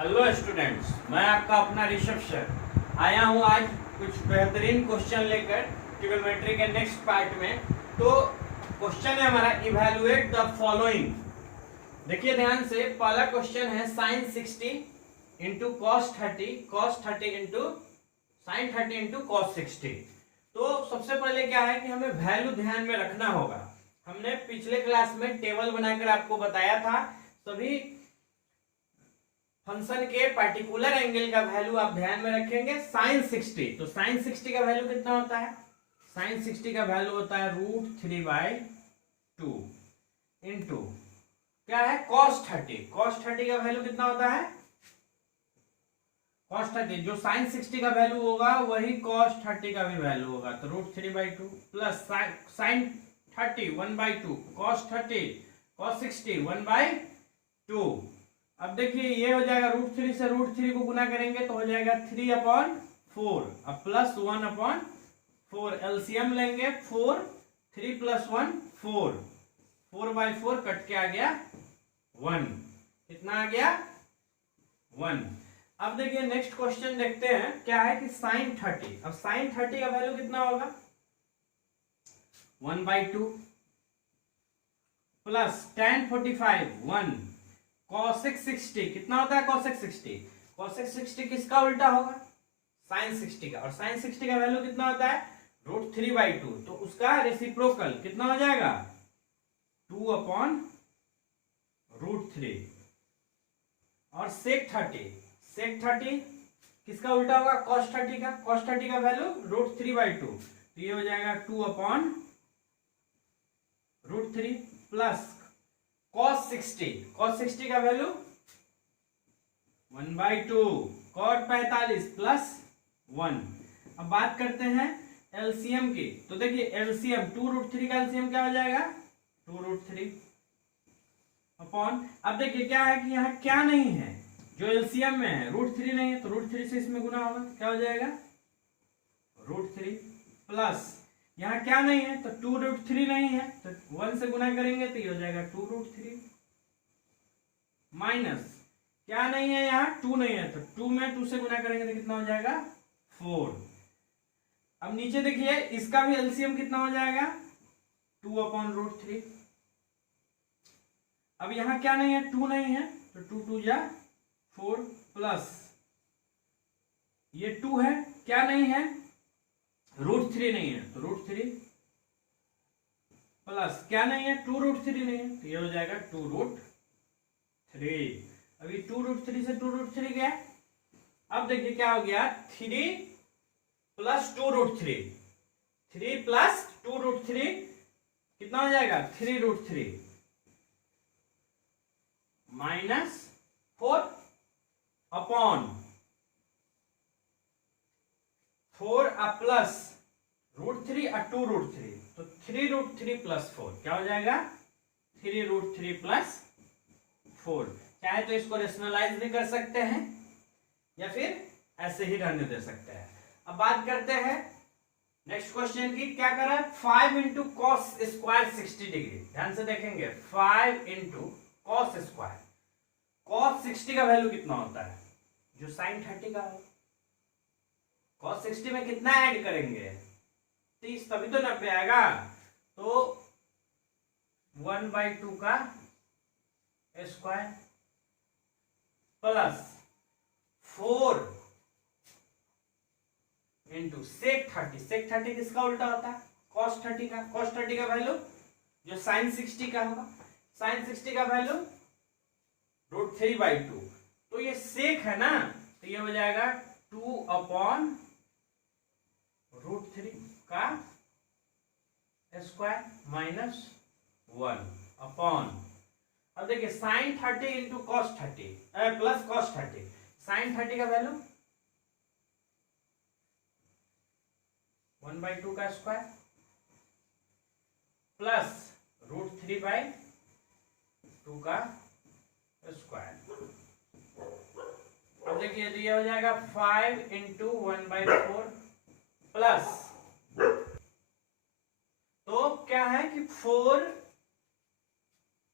Hello students, मैं आपका अपना ऋषभ सर आया हूँ आज कुछ बेहतरीन क्वेश्चन लेकर ट्रिग्नोमेट्री के नेक्स्ट पार्ट में। तो क्वेश्चन है हमारा, इवैल्यूएट द फॉलोइंग। देखिए ध्यान से, पहला क्वेश्चन है sine 60 into cos 30 into sine 30 into cos 60। तो सबसे पहले क्या है कि हमें वैल्यू ध्यान में रखना होगा। हमने पिछले क्लास में टेबल बनाकर आपको बताया था, सभी फंक्शन के पार्टिकुलर एंगल का वैल्यू आप ध्यान में रखेंगे। साइन 60, तो साइन 60 का वैल्यू कितना होता है? साइन 60 का वैल्यू होता है √3/2 इंटू क्या है, cos 30। cos 30 का वैल्यू कितना होता है? cos 30 जो साइन 60 का वैल्यू होगा वही cos 30 का भी वैल्यू होगा, तो √3/2 प्लस साइन 30 1/2 cos 30 cos 60 1/2। अब देखिए ये हो जाएगा √3 से √3 को गुना करेंगे तो हो जाएगा 3/4। अब प्लस 1/4 एलसीएम लेंगे, 4 3 + 1 4, 4/4 कट के आ गया 1। कितना आ गया? 1। अब देखिए नेक्स्ट क्वेश्चन देखते हैं, क्या है कि साइन 30। अब साइन 30 का वैल्यू कितना होगा? 1/2 प्लस tan 45 1 cosec 60 कितना होता है? cosec 60। cosec 60 किसका उल्टा होगा? sin 60 का। और sin 60 का वैल्यू कितना होता है? √3/2। तो उसका रेसिप्रोकल कितना हो जाएगा? 2/√3। और sec 30 किसका उल्टा होगा? cos 30 का। cos 30 का वैल्यू √3/2, तो ये हो जाएगा 2/√3 प्लस cos 60 का वैल्यू 1/2 cot 45 प्लस 1। अब बात करते हैं एलसीएम की। तो देखिए एलसीएम 2√3 का एलसीएम क्या हो जाएगा? 2√3 अपॉन, अब देखिए क्या है कि यहाँ क्या नहीं है, जो एलसीएम में है √3 नहीं है, तो √3 से इसमें गुना होगा, क्या हो जाएगा? √3 प्लस यहाँ क्या नहीं है, तो 2√3 नहीं है, तो 1 से गुना करेंगे तो ये हो जाएगा 2√3 माइनस क्या नहीं है, यहाँ 2 नहीं है, तो 2 में 2 से गुना करेंगे तो कितना हो जाएगा? 4। अब नीचे देखिए इसका भी एलसीएम कितना हो जाएगा? 2/√3। अब यहाँ क्या नहीं है, 2 नहीं है, तो 2 2 जा 4 प्लस ये 2 है, क्या नहीं है? √3 नहीं है, तो √3 प्लस क्या नहीं है? 2√3 नहीं है, तो ये हो जाएगा 2√3। अभी 2√3 से 2√3 गया। अब देखिए क्या हो गया, 3 + 2√3, 3 + 2√3 कितना हो जाएगा? 3√3 माइनस 4 अपॉन 4 प्लस √3 और 2√3, तो 3√3 + 4 क्या हो जाएगा? 3√3 + 4। चाहे तो इसको रेशनलाइज भी कर सकते हैं या फिर ऐसे ही रहने दे सकते हैं। अब बात करते हैं नेक्स्ट क्वेश्चन की। क्या कर रहा है? 5 × cos स्क्वायर 60 डिग्री। ध्यान से देखेंगे, 5 × cos स्क्वायर। cos 60 का वैल्यू कितना होता है? जो sin 30 का हो। cos 60 में कितना ऐड करेंगे? 30, तभी तो 90 आएगा। तो 1/2 का square plus 4 into sec 30। sec 30 किसका उल्टा होता है? cos 30 का। cos 30 का वैल्यू जो sin 60 का होगा। sin 60 का वैल्यू √3/2। तो ये sec है ना, तो ये हो जाएगा 2/√3 का स्क्वायर माइनस 1 अपॉन, अब देखिए sin 30 into cos 30 plus cos 30। sin 30 का वैल्यू 1/2 का स्क्वायर प्लस √3/2 का स्क्वायर। अब देखिए तो ये हो जाएगा 5 × 1/4 प्लस, तो क्या है कि 4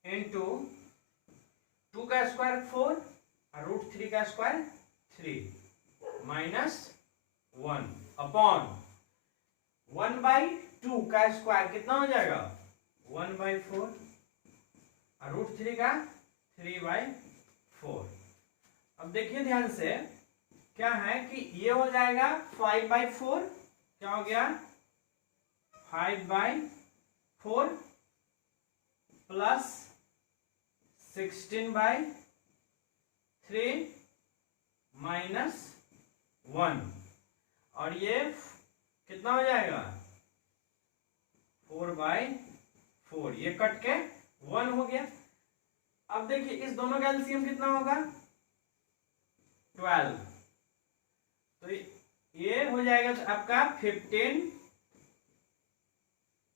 × 2 का स्क्वायर 4 √3 का स्क्वायर 3 माइनस 1 अपॉन 1/2 का स्क्वायर कितना हो जाएगा 1/4 √3 का 3/4। अब देखिए ध्यान से क्या है कि ये हो जाएगा 5/4, क्या हो गया 5/4 प्लस 16/3 माइनस 1 और ये कितना हो जाएगा 4/4, ये कट के 1 हो गया। अब देखिए इस दोनों का एलसीएम कितना होगा 12, तो ये हो जाएगा तो आपका 15,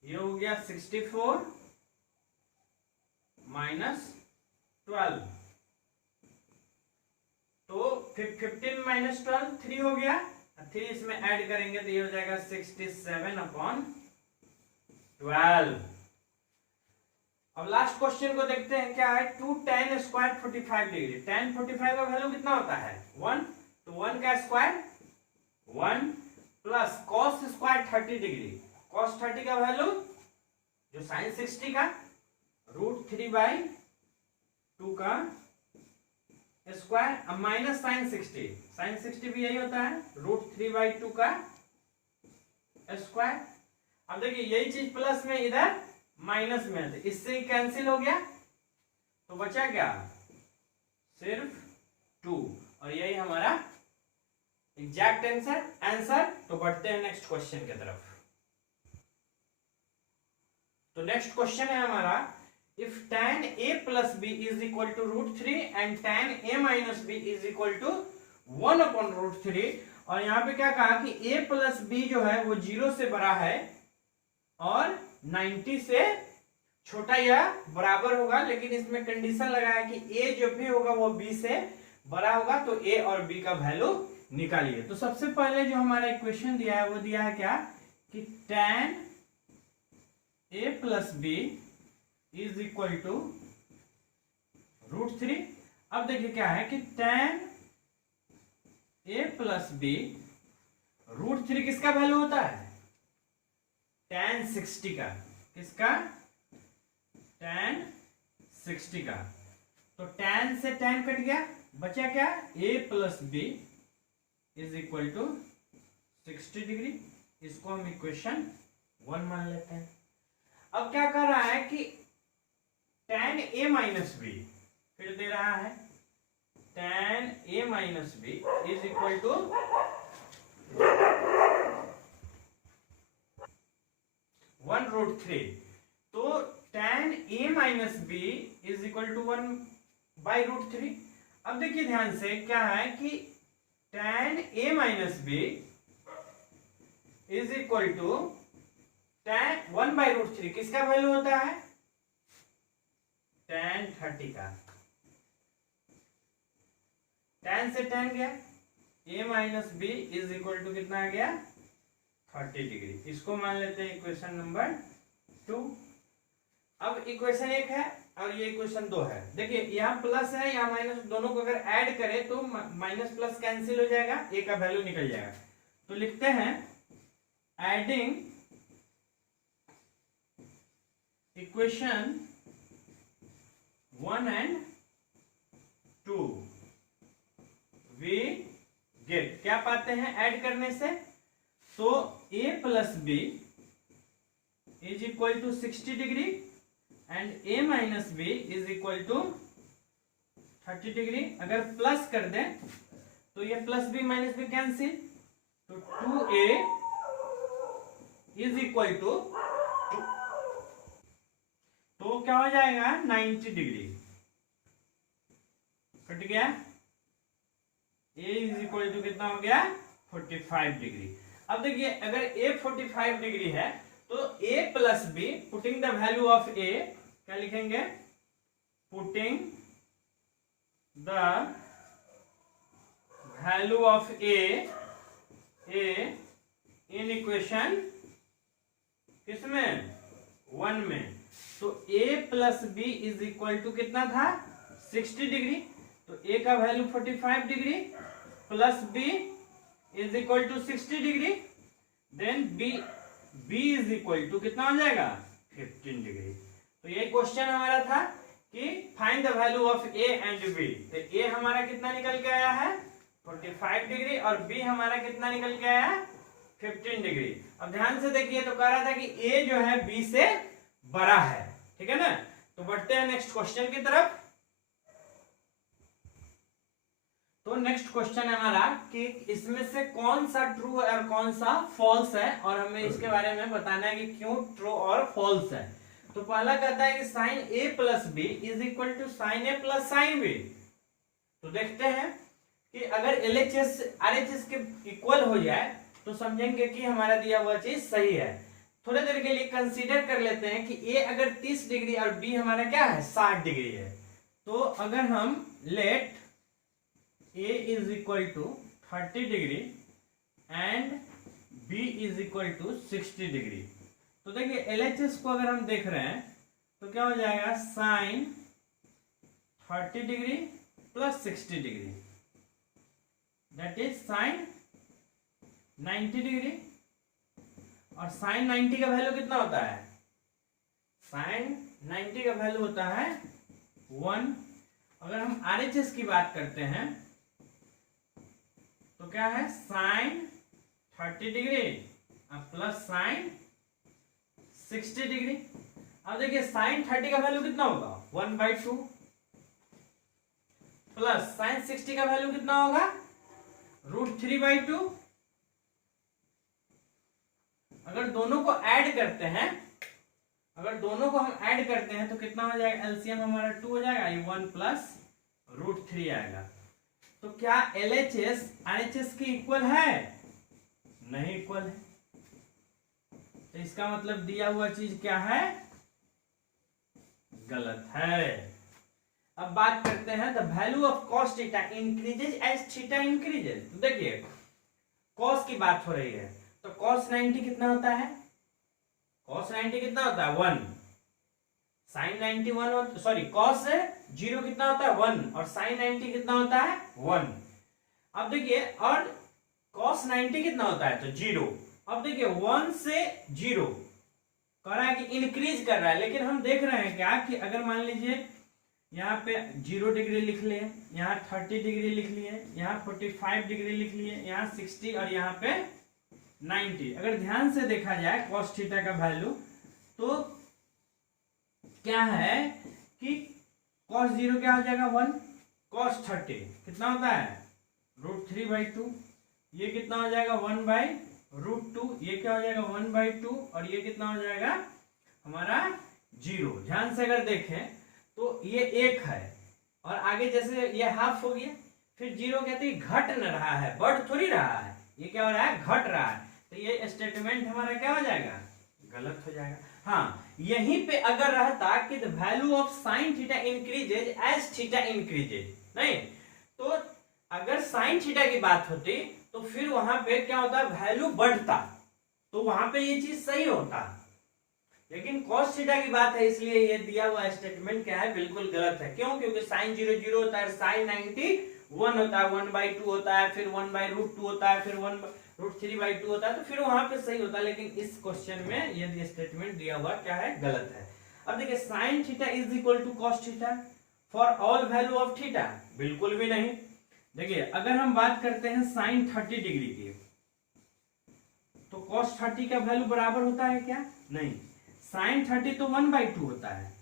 ये हो गया 64 माइनस 12, तो 15 माइनस 12 3 हो गया, 3 इसमें ऐड करेंगे तो ये हो जाएगा 67/12। अब लास्ट क्वेश्चन को देखते हैं क्या है 2 tan स्क्वायर 45 डिग्री। tan 45 का वैल्यू कितना होता है 1, तो 1 का square 1 plus cos square 30 degree, cos 30 का वैल्यू जो sin 60 का √3/2 का स्क्वायर, अब माइनस sin 60 भी यही होता है √3/2 का स्क्वायर। अब देखिए यही चीज प्लस में इधर माइनस में, तो इससे ही कैंसिल हो गया, तो बचा क्या सिर्फ 2, और यही हमारा एग्जैक्ट आंसर। तो बढ़ते हैं नेक्स्ट क्वेश्चन की तरफ। तो नेक्स्ट क्वेश्चन है हमारा if tan a plus b is equal to √3 and tan a minus b is equal to 1/√3, और यहाँ पे क्या कहा कि a plus b जो है वो 0 से बड़ा है और 90 से छोटा या बराबर होगा, लेकिन इसमें कंडीशन लगाया कि a जो भी होगा वो b से बड़ा होगा, तो a और b का वैल्यू निकालिए। तो सबसे पहले जो हमारा इक्वेशन दिया है वो दिया है क्या कि tan a plus b is equal to √3। अब देखिए क्या है कि tan a प्लस b √3 किसका वैल्यू होता है tan 60 का, किसका tan 60 का, तो tan से tan कट गया, बचा क्या a plus b is equal to 60 degree. इसको हम इक्वेशन 1 मान लेते हैं। अब क्या कर रहा है कि tan a माइनस b फिर दे रहा है tan a minus b is equal to 1√3, तो tan a minus b is equal to 1/√3। अब देखिए ध्यान से क्या है कि tan a minus b is equal to tan 1/√3 किसका वैल्यू होता है tan 30 का, tan से tan गया, a minus b is equal to कितना आ गया 30 डिग्री। इसको मान लेते हैं इक्वेशन नंबर 2। अब इक्वेशन 1 है और ये इक्वेशन 2 है। देखिए यहाँ प्लस है यहाँ माइनस, दोनों को अगर ऐड करें तो माइनस प्लस कैंसिल हो जाएगा, a का वैल्यू निकल जाएगा। तो लिखते हैं adding equation 1 and 2 we get, क्या पाते हैं ऐड करने से, तो a plus b is equal to 60 degree and a minus b is equal to 30 degree. अगर प्लस कर दें तो ये plus b minus b cancel, तो 2a इज इक्वल टू, तो क्या हो जाएगा 90 डिग्री, कट गया, a इज इक्वल टू कितना हो गया 45 डिग्री। अब देखिए अगर a 45 डिग्री है तो a plus b, putting the value of a, क्या लिखेंगे putting the value of a in equation किसमें 1 में, तो a plus b is equal to कितना था 60 डिग्री, तो ए का value 45 degree plus B is equal to 60 degree, then b is equal to कितना हो जाएगा 15 डिग्री। तो ये क्वेश्चन हमारा था कि find the value of A and B. तो ए हमारा कितना निकल के आया है 45 डिग्री और बी हमारा कितना निकल के आया है 15 डिग्री। अब ध्यान से देखिए, तो कह रहा था कि ए जो है बी से बड़ा है, ठीक है ना। तो बढ़ते हैं नेक्स्ट क्वेश्चन की तरफ। तो नेक्स्ट क्वेश्चन है हमारा कि इसमें से कौन सा ट्रू और कौन सा फॉल्स है, और हमें इसके बारे में बताना है कि क्यों ट्रू और फॉल्स है। तो पहला कहता है कि sine A plus B is equal to sine A plus sine B. तो देखते हैं कि अगर LHS RHS के इक्वल हो जाए तो समझेंगे कि हमारा दिया हुआ चीज सही है। थोड़ी देर के लिए कंसीडर कर लेते हैं कि ए अगर 30 डिग्री और बी हमारा क्या है 60 डिग्री है। तो अगर हम let A is equal to 30 degree and B is equal to 60 degree, तो देखिए LHS को अगर हम देख रहे हैं तो क्या हो जाएगा sine 30 degree plus 60 degree, that is sine 90 degree. और साइन 90 का वैल्यू कितना होता है, साइन 90 का वैल्यू होता है 1। अगर हम RHS की बात करते हैं तो क्या है sine 30 degree plus sine 60 degree. अब देखिए साइन 30 का वैल्यू कितना होगा 1/2 प्लस साइन 60 का वैल्यू कितना होगा √3/2। अगर दोनों को ऐड करते हैं, अगर दोनों को हम ऐड करते हैं तो कितना हो जाएगा, एलसीएम हमारा 2 हो जाएगा, ये 1 प्लस √3 आएगा। तो क्या LHS RHS की इक्वल है, नहीं इक्वल है। तो इसका मतलब दिया हुआ चीज क्या है, गलत है। अब बात करते हैं the value of cos theta increases as theta increases. तो देखिए cos की बात हो रही है, तो cos 90 कितना होता है, cos 90 कितना होता है 1, sin 91 सॉरी cos 0 कितना होता है 1 और sin 90 कितना होता है 1। अब देखिए और cos 90 कितना होता है तो 0। अब देखिए 1 से 0 कह रहा है कि इंक्रीज कर रहा है, लेकिन हम देख रहे हैं क्या कि अगर मान लीजिए यहाँ पे 0 डिग्री लिख लिए, यहाँ 30 डिग्री लिख लिए, यहाँ 45 डिग्री लिख लिए, यहाँ 60 और यहाँ पे 90। अगर ध्यान से देखा जाए cos थीटा का वैल्यू तो क्या है कि cos 0 क्या हो जाएगा 1, cos 30 कितना होता है √3/2, ये कितना हो जाएगा 1/√2, ये क्या हो जाएगा 1/2 और ये कितना हो जाएगा हमारा 0। ध्यान से अगर देखें तो ये 1 है और आगे जैसे ये हाफ हो गया, फिर 0 कहते हैं घट न रहा है, बढ़ थोड़ी रहा है, ये क्या हो रहा है घट रहा है। तो ये स्टेटमेंट हमारा क्या हो जाएगा, गलत हो जाएगा। हाँ, यहीं पे अगर रहता कि the value of sine theta increases as theta increases, नहीं तो अगर साइन थीटा की बात होती तो फिर वहां पे क्या होता वैल्यू बढ़ता, तो वहां पे ये चीज सही होता। लेकिन cos थीटा की बात है इसलिए ये दिया हुआ स्टेटमेंट क्या है बिल्कुल गलत है। क्यों, क्योंकि sin 0 0 होता है, sin 90 1 होता है, 1/2 होता है, फिर 1/√2 होता है, फिर 1√3/2 होता है, तो फिर वहां पे सही होता है। लेकिन इस क्वेश्चन में ये स्टेटमेंट दिया हुआ क्या है, गलत है। अब देखिए sin theta is equal to cos theta for all value of theta, बिल्कुल भी नहीं। देखिए अगर हम बात करते हैं sin 30 डिग्री की तो cos 30 का वैल्यू बराबर होता है क्या, नहीं। sin 30 तो 1/2 होता है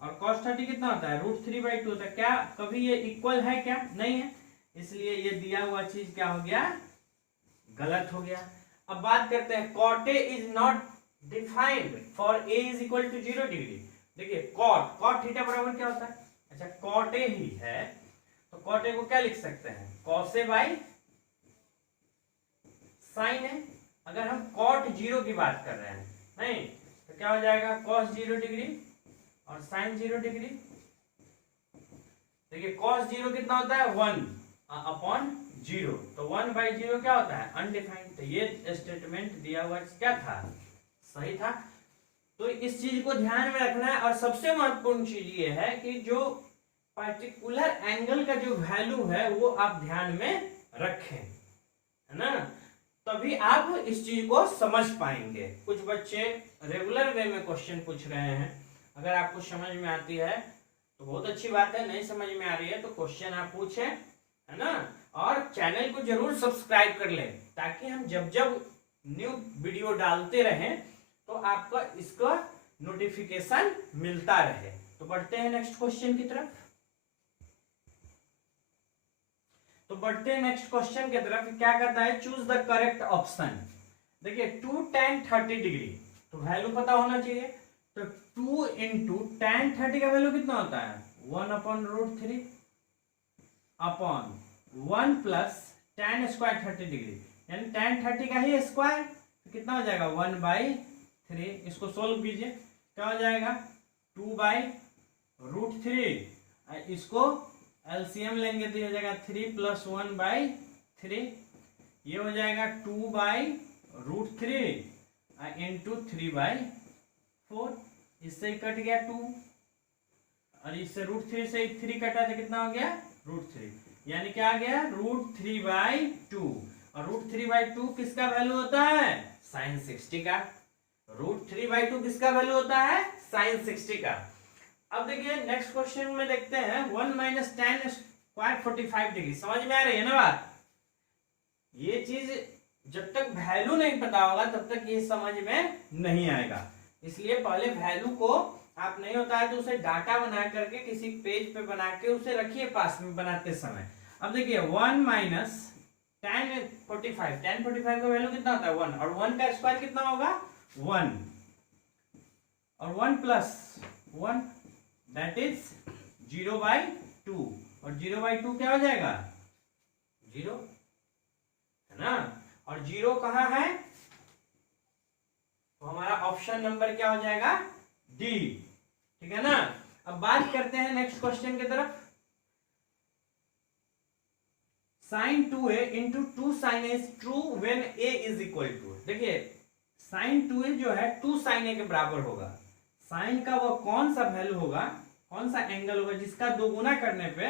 और cos 30 कितना होता है √3/2 होता है। क्या कभी ये इक्वल है क्या, नहीं है, इसलिए ये दिया हुआ चीज क्या हो गया, गलत हो गया। अब बात करते हैं cot A is not defined for A is equal to 0 degree. देखिए cot थीटा बराबर क्या होता है, अच्छा cot A ही है तो cot A को क्या लिख सकते हैं cos A by sin A। अगर हम cot 0 की बात कर रहे हैं, नहीं तो क्या हो जाएगा cos 0 डिग्री और sin 0 डिग्री। देखिए cos 0 कितना होता है 1 अपॉन 0, तो 1/0 क्या होता है अनडिफाइंड। तो ये स्टेटमेंट दिया हुआ क्या था, सही था। तो इस चीज को ध्यान में रखना है। और सबसे महत्वपूर्ण चीज ये है कि जो पार्टिकुलर एंगल का जो वैल्यू है वो आप ध्यान में रखें, है ना, तभी आप इस चीज को समझ पाएंगे। कुछ बच्चे रेगुलर वे में क्वेश्चन पूछ रहे हैं, अगर आपको समझ में आती है तो बहुत अच्छी बात है, नहीं समझ में आ रही है तो क्वेश्चन आप पूछें, है ना, और चैनल को जरूर सब्सक्राइब कर लें ताकि हम जब जब न्यू वीडियो डालते रहें तो आपको इसका नोटिफिकेशन मिलता रहे। तो बढ़ते हैं नेक्स्ट क्वेश्चन की तरफ। तो बढ़ते हैं नेक्स्ट क्वेश्चन की तरफ। क्या करता है, चूज द करेक्ट ऑप्शन। देखिए 2 tan 30 डिग्री, तो वैल्यू पता होना चाहिए। तो 2 इंटू tan 30 का वैल्यू कितना होता है, 1/√3 upon 1 plus tan square 30 degree, यानी tan 30 का ही स्क्वायर, तो कितना हो जाएगा 1/3। इसको सोल्व कीजिए, क्या हो जाएगा 2/√3, इसको एलसीएम लेंगे तो ये हो जाएगा 3 + 1/3, ये हो जाएगा 2/√3 इंटू 3/4, इससे ही कट गया 2, और इससे √3 से 3 कटा तो कितना हो गया √3, यानी क्या आ गया √3/2। और √3/2 किसका वैल्यू होता है, sin 60 का। √3/2 किसका वैल्यू होता है, sin 60 का। अब देखिए नेक्स्ट क्वेश्चन में देखते हैं 1 - tan स्क्वायर 45 डिग्री। समझ में आ रही है ना बात, ये चीज जब तक वैल्यू नहीं पता होगा तब तक ये समझ में नहीं आएगा, इसलिए पहले वैल्यू को आप नहीं होता है तो उसे डाटा बना करके किसी पेज पे बना के उसे रखिए पास में बनाते समय। अब देखिए 1 - tan 45 का वैल्यू कितना होता है 1, और 1 का स्क्वायर कितना होगा 1, और 1 + 1 दैट इज 0/2, और 0/2 क्या हो जाएगा 0, है ना, और 0 कहाँ है, तो हमारा ऑप्शन नंबर क्या हो जाएगा डी, ठीक है ना। अब बात करते हैं नेक्स्ट क्वेश्चन की तरफ। sin 2a into 2 sin a is true when a is equal to, देखिए sin 2a जो है 2 sin a के बराबर होगा। sin का वो कौन सा वैल्यू होगा, कौन सा एंगल होगा जिसका दोगुना करने पे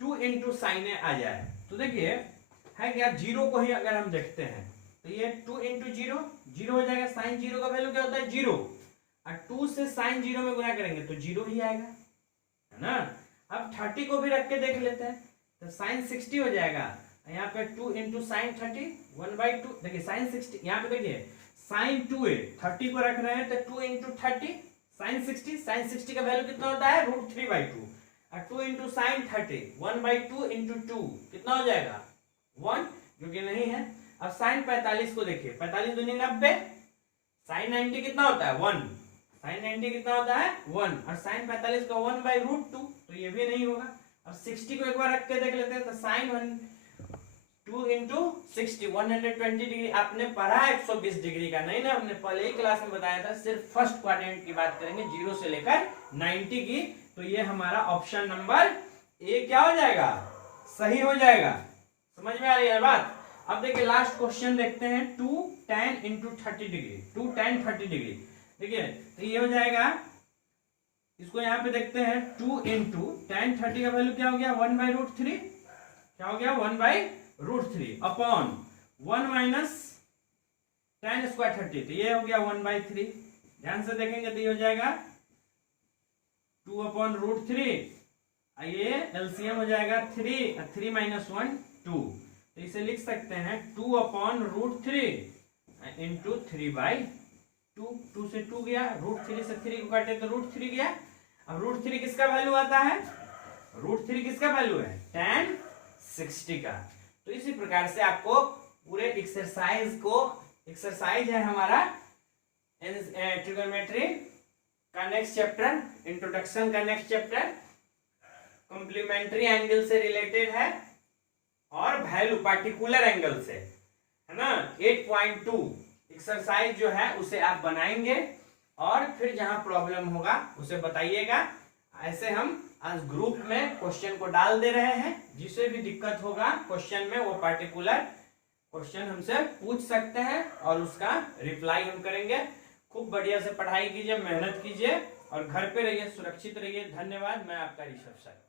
2 इंटू sin a आ जाए। तो देखिए है क्या, 0 को ही अगर हम देखते हैं तो ये 2 इंटू 0 0 हो जाएगा, sin 0 का वैल्यू क्या होता है 0, और 2 से sin 0 में गुना करेंगे तो 0 ही आएगा, है ना। अब 30 को भी रख के देख लेते हैं, तो sin 60 हो जाएगा, यहाँ पे 2 इंटू sin 30 1/2, देखिए sin 60, यहाँ पे देखिए sin 2a 30 को रख रहे हैं तो 2 इंटू 30 sin 60 का वैल्यू कितना होता है √3/2, और 2 इंटू sin 30 1/2 इंटू 2 कितना हो जाएगा 1, जो कि नहीं है। अब sin 45 को देखिए, 45 दूनी 90, sin 90 कितना होता है 1, sin 90 कितना होता है 1, और sin 45 का 1/√2, तो ये भी नहीं होगा। अब 60 को एक बार रख के देख लेते हैं, तो sin 2 इंटू 60 120 डिग्री, आपने पढ़ा 120 डिग्री का नहीं ना, हमने पहले ही क्लास में बताया था, सिर्फ फर्स्ट क्वाड्रेंट की बात करेंगे 0 से लेकर 90 की, तो ये हमारा ऑप्शन नंबर ए क्या हो जाएगा, सही हो जाएगा। समझ में आ रही है बात। अब देखिए लास्ट क्वेश्चन देखते हैं 2 tan into 30 degree, 2 tan 30 degree, देखिए तो ये हो जाएगा, इसको यहाँ पे देखते हैं 2 इंटू tan 30 का वैल्यू क्या हो गया 1/√3, क्या हो गया 1/√3 अपॉन 1 माइनस tan स्क्वायर 30, तो ये हो गया 1/3। ध्यान से देखेंगे तो ये हो जाएगा 2/√3, ये एलसीएम हो जाएगा 3, 3 - 1 2, तो इसे लिख सकते हैं 2/√3 इंटू 3/2, 2 से 2 गया, √3 से 3 को काटे तो √3 गया। अब √3 किसका वैल्यू आता है, √3 किसका वैल्यू है tan 60 का। तो इसी प्रकार से आपको पूरे एक्सरसाइज है हमारा ट्रिगोनोमेट्री का नेक्स्ट चैप्टर, इंट्रोडक्शन का नेक्स्ट चैप्टर कॉम्प्लीमेंट्री एंगल से रिलेटेड है और वैल्यू पार्टिकुलर एंगल से, है ना। 8.2 एक्सरसाइज जो है उसे आप बनाएंगे और फिर जहां प्रॉब्लम होगा उसे बताइएगा। ऐसे हम आज ग्रुप में क्वेश्चन को डाल दे रहे हैं, जिसे भी दिक्कत होगा क्वेश्चन में वो पार्टिकुलर क्वेश्चन हमसे पूछ सकते हैं और उसका रिप्लाई हम करेंगे। खूब बढ़िया से पढ़ाई कीजिए, मेहनत कीजिए और घर पे रहिए, सुरक्षित रहिए। धन्यवाद। मैं आपका ऋषभ सर।